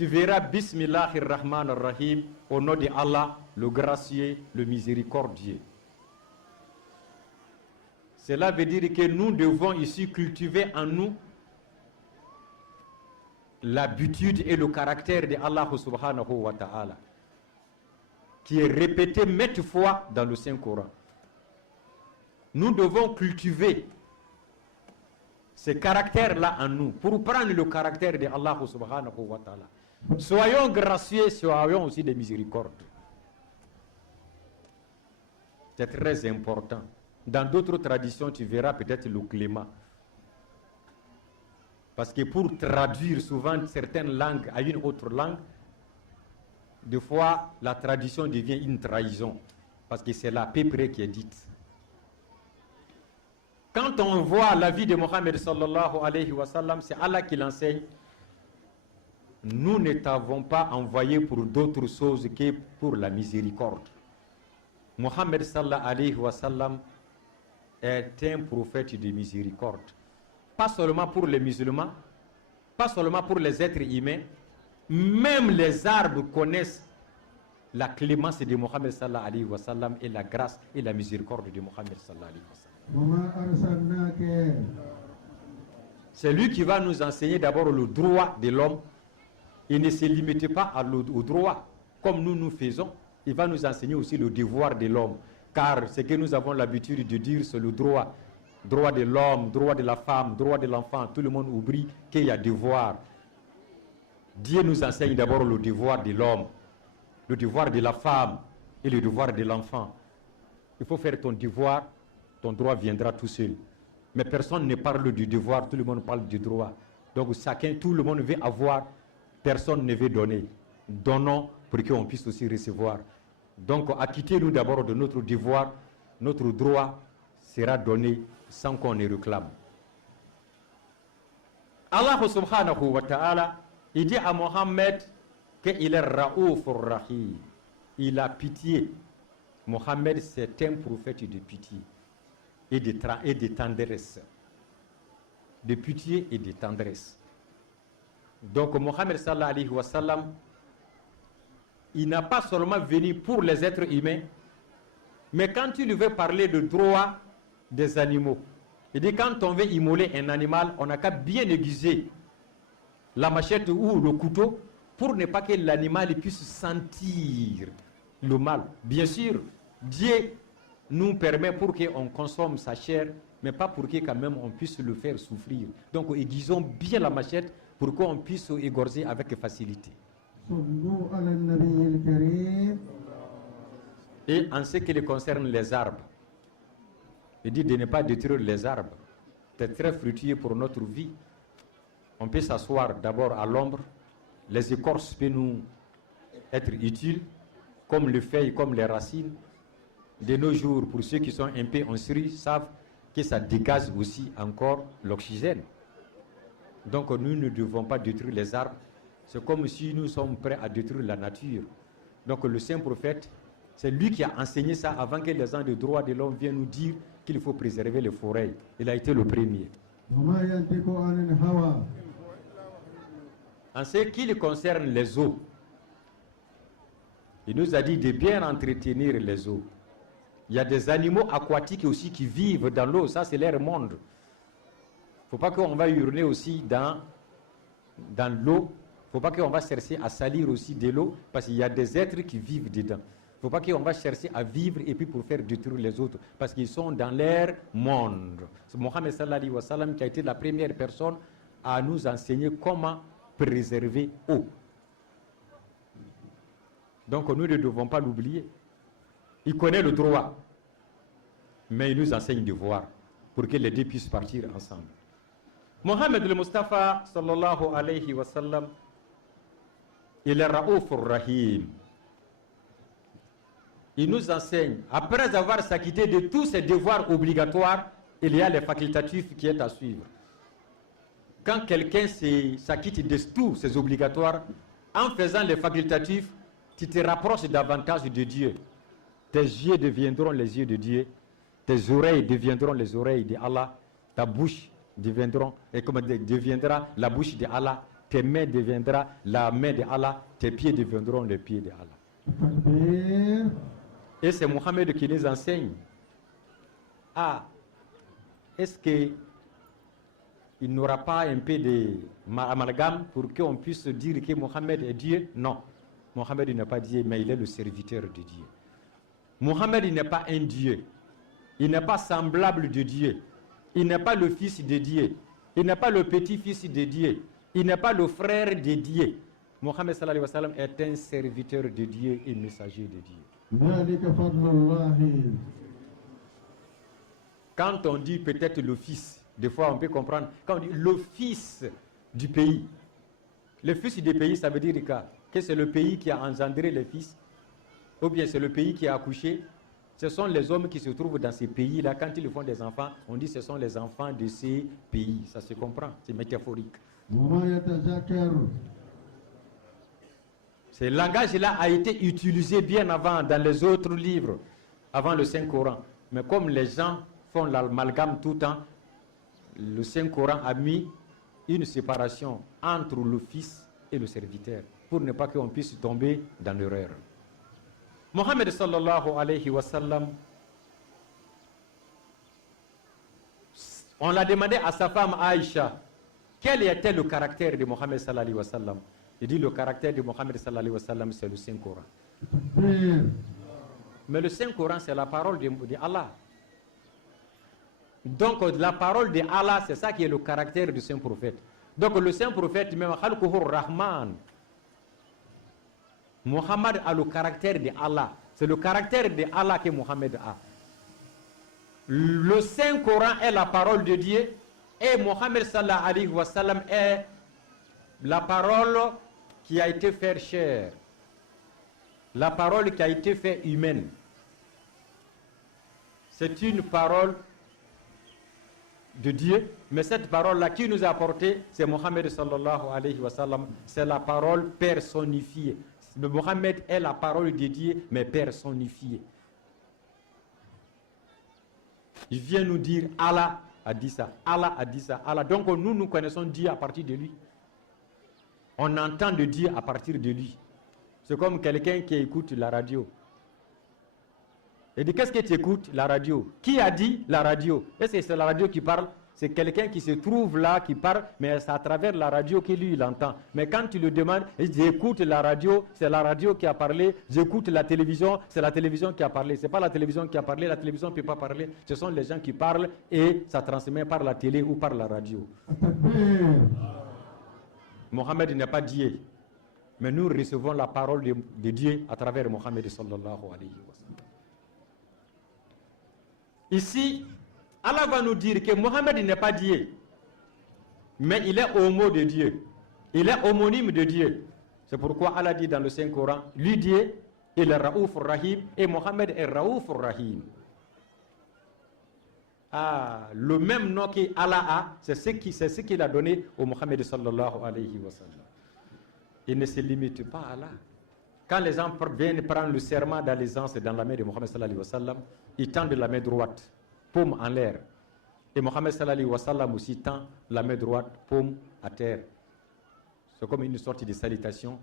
tu verras Bismillahir Rahmanir Rahim, au nom de Allah, le gracieux, le miséricordieux. Cela veut dire que nous devons ici cultiver en nous l'habitude et le caractère de Allah subhanahu wa ta'ala, qui est répété maintes fois dans le Saint-Coran. Nous devons cultiver ce caractère-là en nous pour prendre le caractère de Allah subhanahu wa ta'ala. Soyons gracieux, soyons aussi des miséricordes. C'est très important. Dans d'autres traditions, tu verras peut-être le clément. Parce que pour traduire souvent certaines langues à une autre langue, des fois la tradition devient une trahison. Parce que c'est la peu près qui est dite. Quand on voit la vie de Mohammed sallallahu alayhi wa sallam, c'est Allah qui l'enseigne. Nous ne t'avons pas envoyé pour d'autres choses que pour la miséricorde. Mohammed sallallahu alayhi wa sallam est un prophète de miséricorde. Pas seulement pour les musulmans, pas seulement pour les êtres humains, même les arbres connaissent la clémence de Mohammed sallallahu alayhi wa sallam et la grâce et la miséricorde de Mohammed sallallahu alayhi wa sallam. C'est lui qui va nous enseigner d'abord le droit de l'homme. Il ne se limite pas au droit comme nous faisons. Il va nous enseigner aussi le devoir de l'homme. Car ce que nous avons l'habitude de dire, c'est le droit. Droit de l'homme, droit de la femme, droit de l'enfant. Tout le monde oublie qu'il y a devoir. Dieu nous enseigne d'abord le devoir de l'homme, le devoir de la femme et le devoir de l'enfant. Il faut faire ton devoir, ton droit viendra tout seul. Mais personne ne parle du devoir, tout le monde parle du droit. Donc chacun, tout le monde veut avoir, personne ne veut donner. Donnons pour qu'on puisse aussi recevoir. Donc acquittez-nous d'abord de notre devoir, notre droit sera donné sans qu'on ne réclame. Allah subhanahu wa ta'ala, il dit à Mohammed qu'il est Raoufur Rahim. Il a pitié. Mohammed, c'est un prophète de pitié et de tendresse. De pitié et de tendresse. Donc Mohammed sallallahu alayhi wa sallam, il n'a pas seulement venu pour les êtres humains, mais quand il veut parler de droit des animaux, il dit quand on veut immoler un animal, on n'a qu'à bien aiguiser la machette ou le couteau pour ne pas que l'animal puisse sentir le mal. Bien sûr, Dieu nous permet pour qu'on consomme sa chair, mais pas pour que quand même on puisse le faire souffrir. Donc aiguisons bien la machette pour qu'on puisse égorger avec facilité. Et en ce qui concerne les arbres, il dit de ne pas détruire les arbres. C'est très fructueux pour notre vie. On peut s'asseoir d'abord à l'ombre. Les écorces peuvent nous être utiles, comme les feuilles, comme les racines. De nos jours, pour ceux qui sont un peu instruits, savent que ça dégage aussi encore l'oxygène. Donc nous ne devons pas détruire les arbres. C'est comme si nous sommes prêts à détruire la nature. Donc le saint prophète, c'est lui qui a enseigné ça avant que les gens de droit de l'homme viennent nous dire qu'il faut préserver les forêts. Il a été le premier. En ce qui concerne les eaux, il nous a dit de bien entretenir les eaux. Il y a des animaux aquatiques aussi qui vivent dans l'eau. Ça, c'est leur monde. Il ne faut pas qu'on va uriner aussi dans l'eau. Il ne faut pas qu'on va chercher à salir aussi de l'eau, parce qu'il y a des êtres qui vivent dedans. Il ne faut pas qu'on va chercher à vivre et puis pour faire détruire les autres, parce qu'ils sont dans leur monde. C'est Mohammed sallallahu alayhi wa sallam qui a été la première personne à nous enseigner comment préserver l'eau. Donc nous ne devons pas l'oublier. Il connaît le droit, mais il nous enseigne le devoir pour que les deux puissent partir ensemble. Mohammed le Mustafa sallallahu alayhi wa sallam, il est Raoufur Rahim. Il nous enseigne, après avoir s'acquitté de tous ses devoirs obligatoires, il y a les facultatifs qui est à suivre. Quand quelqu'un s'acquitte de tous ses obligatoires, en faisant les facultatifs, tu te rapproches davantage de Dieu. Tes yeux deviendront les yeux de Dieu, tes oreilles deviendront les oreilles de Allah, ta bouche deviendra la bouche de Allah, tes mains deviendront la main de Allah, tes pieds deviendront les pieds de Allah. Takbir. Et c'est Mohammed qui nous enseigne. Ah, est-ce qu'il n'aura pas un peu d'amalgame pour qu'on puisse dire que Mohammed est Dieu? Non. Mohammed n'est pas Dieu, mais il est le serviteur de Dieu. Mohammed n'est pas un Dieu. Il n'est pas semblable de Dieu. Il n'est pas le fils de Dieu. Il n'est pas le petit-fils de Dieu. Il n'est pas le frère de Dieu. Mohammed sallallahu alayhi wa sallam est un serviteur de Dieu et messager de Dieu. ذلك فضل الله. Quand on dit peut-être le fils, des fois on peut comprendre. Quand on dit le fils du pays, le fils du pays, ça veut dire que c'est le pays qui a engendré les fils, ou bien c'est le pays qui a accouché. Ce sont les hommes qui se trouvent dans ces pays-là. Quand ils font des enfants, on dit que ce sont les enfants de ces pays. Ça se comprend, c'est métaphorique. وما يتذكر. Ce langage-là a été utilisé bien avant dans les autres livres, avant le Saint-Coran. Mais comme les gens font l'amalgame tout le temps, le Saint-Coran a mis une séparation entre le fils et le serviteur, pour ne pas qu'on puisse tomber dans l'erreur. Mohammed sallallahu alayhi wa sallam, on l'a demandé à sa femme Aïcha, quel était le caractère de Mohammed sallallahu alayhi wa sallam? Il dit le caractère de Mohammed sallallahu alayhi wa sallam, c'est le Saint-Coran. takbir. Mais le Saint-Coran, c'est la parole de Allah. Donc la parole de Allah, c'est ça qui est le caractère du Saint-Prophète. Donc le Saint-Prophète, même Khalquhur Rahman, Mohammed a le caractère de Allah. C'est le caractère de Allah que Mohammed a. Le Saint-Coran est la parole de Dieu et Mohammed sallallahu alayhi wa sallam est la parole qui a été faite chair. La parole qui a été faite humaine. C'est une parole de Dieu, mais cette parole-là qui nous a apporté, c'est Mohammed sallallahu alayhi wa sallam. C'est la parole personnifiée. Mohammed est la parole de Dieu, mais personnifiée. Il vient nous dire Allah a dit ça, Allah a dit ça, Allah. Donc nous connaissons Dieu à partir de lui. On entend de Dieu à partir de lui. C'est comme quelqu'un qui écoute la radio. Il dit, qu'est-ce que tu écoutes? La radio. Qui a dit la radio? Est-ce que c'est la radio qui parle? C'est quelqu'un qui se trouve là, qui parle, mais c'est à travers la radio que lui, il entend. Mais quand tu le demandes, il dit, j'écoute la radio, c'est la radio qui a parlé. J'écoute la télévision, c'est la télévision qui a parlé. Ce n'est pas la télévision qui a parlé, la télévision ne peut pas parler. Ce sont les gens qui parlent et ça transmet par la télé ou par la radio. takbir. Mohammed n'est pas Dieu. Mais nous recevons la parole de Dieu à travers Mohammed sallallahu alayhi wa sallam. Ici, Allah va nous dire que Mohammed n'est pas Dieu, mais il est homo de Dieu. Il est homonyme de Dieu. C'est pourquoi Allah dit dans le Saint-Coran, lui Dieu, il est Raouf Rahim et Mohammed est Raouf Rahim. Ah, le même nom qu'Allah a, c'est ce qu'il a donné au Mohammed sallallahu alayhi wa sallam. Il ne se limite pas à Allah. Quand les gens viennent prendre le serment d'allégeance dans la main de Mohammed sallallahu alayhi wa sallam, ils tendent la main droite, paume en l'air. Et Mohammed sallallahu alayhi wa sallam aussi tend la main droite, paume à terre. C'est comme une sorte de salutation.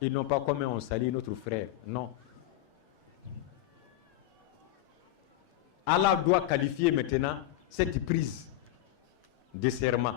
Ils n'ont pas comme on salue notre frère. Non. Allah doit qualifier maintenant cette prise de serment.